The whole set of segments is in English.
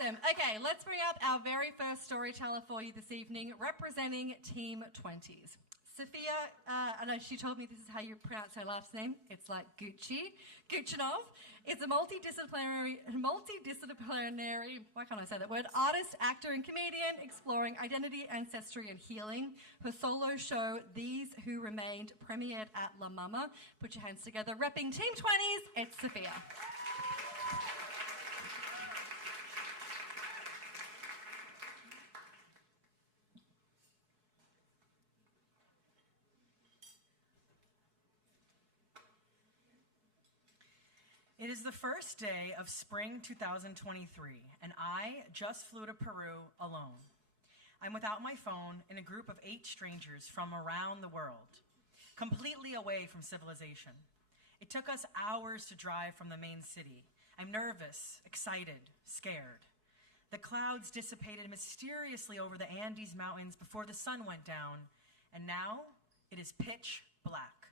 Awesome. Okay, let's bring up our very first storyteller for you this evening, representing Team 20s. Sophia, I know she told me this is how you pronounce her last name. It's like Guchinov. It's a multidisciplinary, why can't I say that word, artist, actor, and comedian exploring identity, ancestry, and healing. Her solo show, These Who Remained, premiered at La Mama. Put your hands together. Repping Team 20s, it's Sophia. It is the first day of spring 2023, and I just flew to Peru alone. I'm without my phone in a group of 8 strangers from around the world, completely away from civilization. It took us hours to drive from the main city. I'm nervous, excited, scared. The clouds dissipated mysteriously over the Andes Mountains before the sun went down, and now it is pitch black.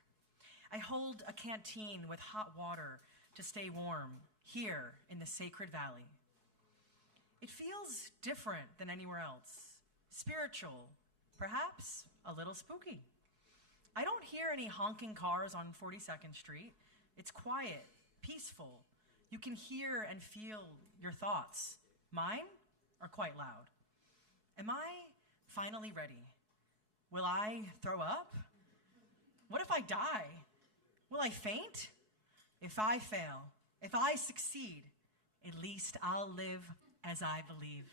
I hold a canteen with hot water to stay warm here in the Sacred Valley. It feels different than anywhere else. Spiritual, perhaps a little spooky. I don't hear any honking cars on 42nd Street. It's quiet, peaceful. You can hear and feel your thoughts. Mine are quite loud. Am I finally ready? Will I throw up? What if I die? Will I faint? If I fail, if I succeed, at least I'll live as I believe.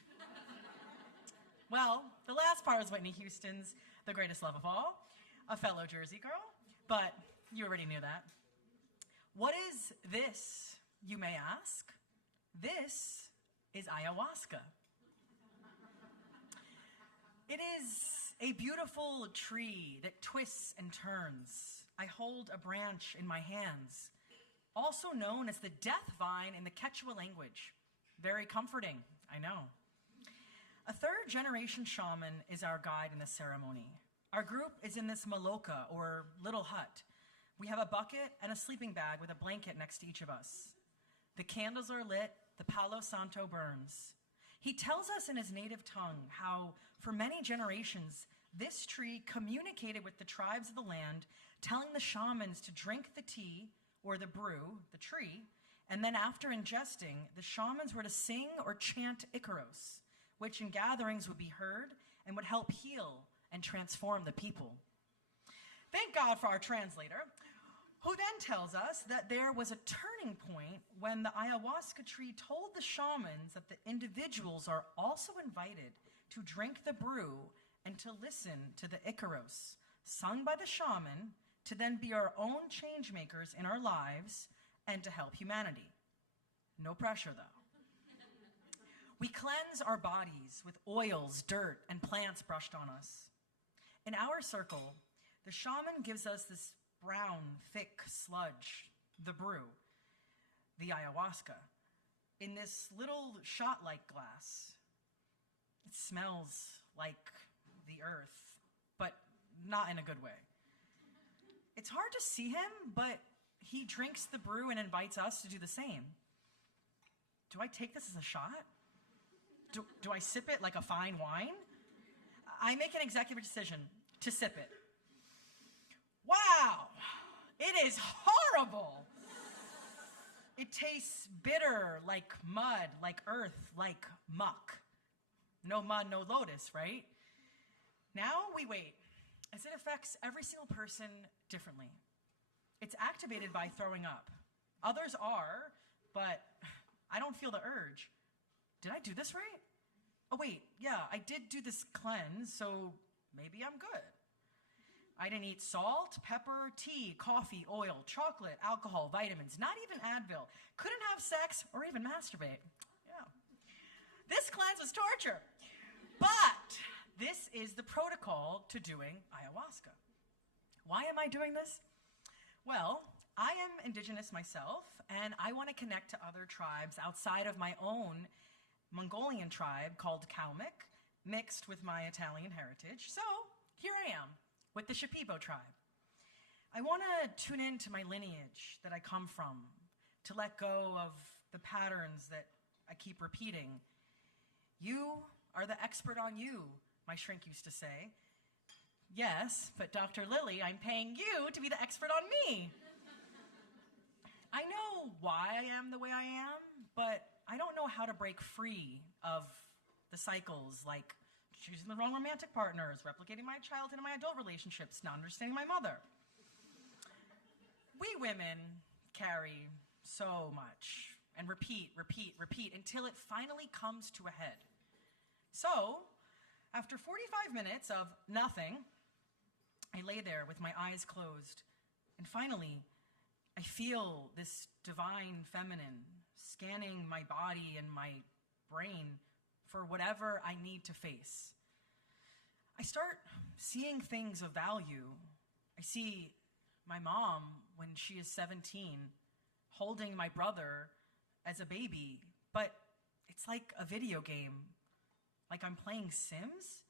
Well, the last part is Whitney Houston's The Greatest Love of All, a fellow Jersey girl, but you already knew that. What is this, you may ask? This is ayahuasca. It is a beautiful tree that twists and turns. I hold a branch in my hands, also known as the death vine in the Quechua language. Very comforting, I know. A 3rd-generation shaman is our guide in this ceremony. Our group is in this maloca, or little hut. We have a bucket and a sleeping bag with a blanket next to each of us. The candles are lit, the Palo Santo burns. He tells us in his native tongue how, for many generations, this tree communicated with the tribes of the land, telling the shamans to drink the tea, or the brew, the tree, and then after ingesting, the shamans were to sing or chant Icaros, which in gatherings would be heard and would help heal and transform the people. Thank God for our translator, who then tells us that there was a turning point when the ayahuasca tree told the shamans that the individuals are also invited to drink the brew and to listen to the Icaros, sung by the shaman, to then be our own change makers in our lives and to help humanity. No pressure, though. We cleanse our bodies with oils, dirt, and plants brushed on us. In our circle, the shaman gives us this brown, thick sludge, the brew, the ayahuasca, in this little shot-like glass. It smells like the earth, but not in a good way. It's hard to see him, but he drinks the brew and invites us to do the same. Do I take this as a shot? Do I sip it like a fine wine? I make an executive decision to sip it. Wow, it is horrible. It tastes bitter, like mud, like earth, like muck. No mud, no lotus, right? Now we wait, as it affects every single person differently. It's activated by throwing up. Others are, but I don't feel the urge. Did I do this right? Oh wait, yeah, I did do this cleanse, so maybe I'm good. I didn't eat salt, pepper, tea, coffee, oil, chocolate, alcohol, vitamins, not even Advil. Couldn't have sex or even masturbate. Yeah. This cleanse was torture. But this is the protocol to doing ayahuasca. Why am I doing this? Well, I am indigenous myself, and I want to connect to other tribes outside of my own Mongolian tribe called Kalmyk, mixed with my Italian heritage. So here I am with the Shipibo tribe. I want to tune into my lineage that I come from, to let go of the patterns that I keep repeating, You are the expert on you, my shrink used to say. Yes, but Dr. Lily, I'm paying you to be the expert on me. I know why I am the way I am, but I don't know how to break free of the cycles like choosing the wrong romantic partners, replicating my childhood in my adult relationships, not understanding my mother. We women carry so much and repeat until it finally comes to a head. So, after 45 minutes of nothing, I lay there with my eyes closed, and finally, I feel this divine feminine scanning my body and my brain for whatever I need to face. I start seeing things of value. I see my mom when she is 17 holding my brother as a baby, but it's like a video game, like I'm playing Sims.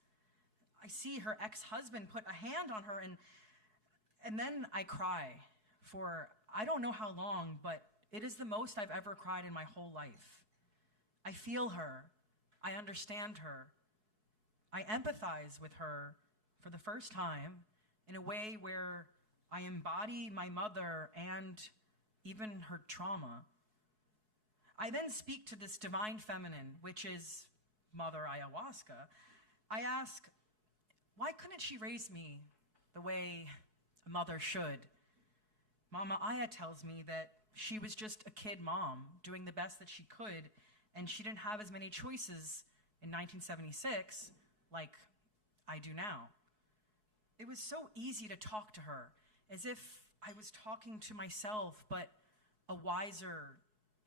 I see her ex-husband put a hand on her, and then I cry for I don't know how long, but it is the most I've ever cried in my whole life. I feel her. I understand her. I empathize with her for the first time in a way where I embody my mother and even her trauma. I then speak to this divine feminine, which is Mother Ayahuasca. I ask, why couldn't she raise me the way a mother should? Mama Aya tells me that she was just a kid mom doing the best that she could, and she didn't have as many choices in 1976 like I do now. It was so easy to talk to her, as if I was talking to myself, but a wiser,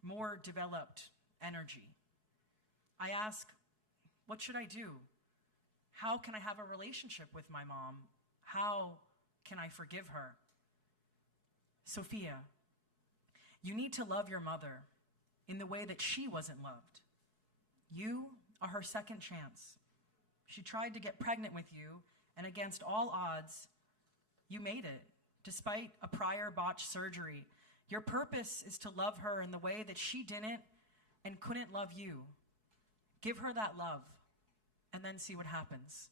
more developed energy. I ask, what should I do? How can I have a relationship with my mom? How can I forgive her? Sophia, you need to love your mother in the way that she wasn't loved. You are her second chance. She tried to get pregnant with you, and against all odds, you made it, despite a prior botched surgery. Your purpose is to love her in the way that she didn't and couldn't love you. Give her that love, and then see what happens.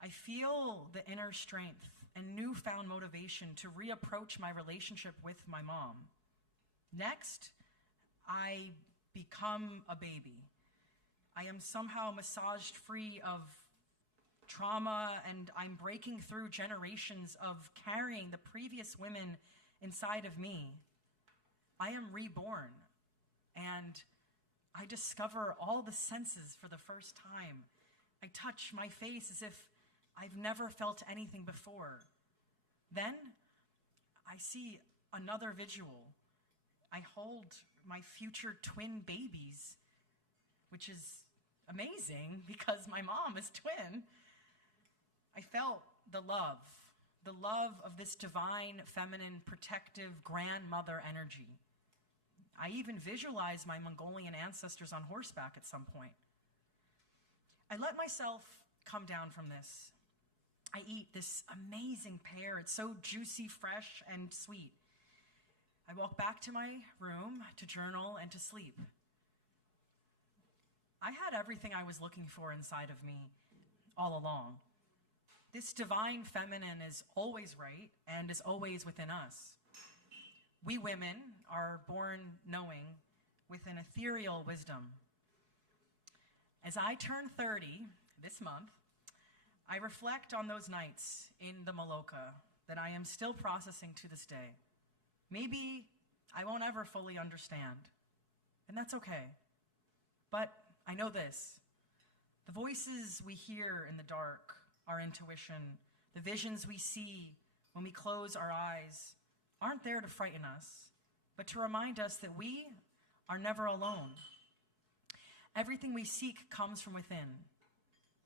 I feel the inner strength and newfound motivation to reapproach my relationship with my mom. Next, I become a baby. I am somehow massaged free of trauma, and I'm breaking through generations of carrying the previous women inside of me. I am reborn, and I discover all the senses for the first time. I touch my face as if I've never felt anything before. Then I see another visual. I hold my future twin babies, which is amazing because my mom is twin. I felt the love of this divine, feminine, protective grandmother energy. I even visualized my Mongolian ancestors on horseback at some point. I let myself come down from this. I eat this amazing pear. It's so juicy, fresh, and sweet. I walk back to my room to journal and to sleep. I had everything I was looking for inside of me all along. This divine feminine is always right and is always within us. We women are born knowing with an ethereal wisdom. As I turn 30 this month, I reflect on those nights in the Maloka that I am still processing to this day. Maybe I won't ever fully understand, and that's okay. But I know this: the voices we hear in the dark, our intuition, the visions we see when we close our eyes, aren't there to frighten us, but to remind us that we are never alone. Everything we seek comes from within,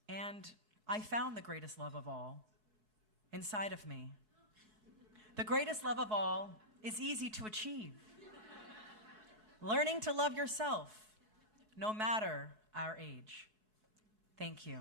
and I found the greatest love of all inside of me. The greatest love of all is easy to achieve. Learning to love yourself, no matter our age. Thank you.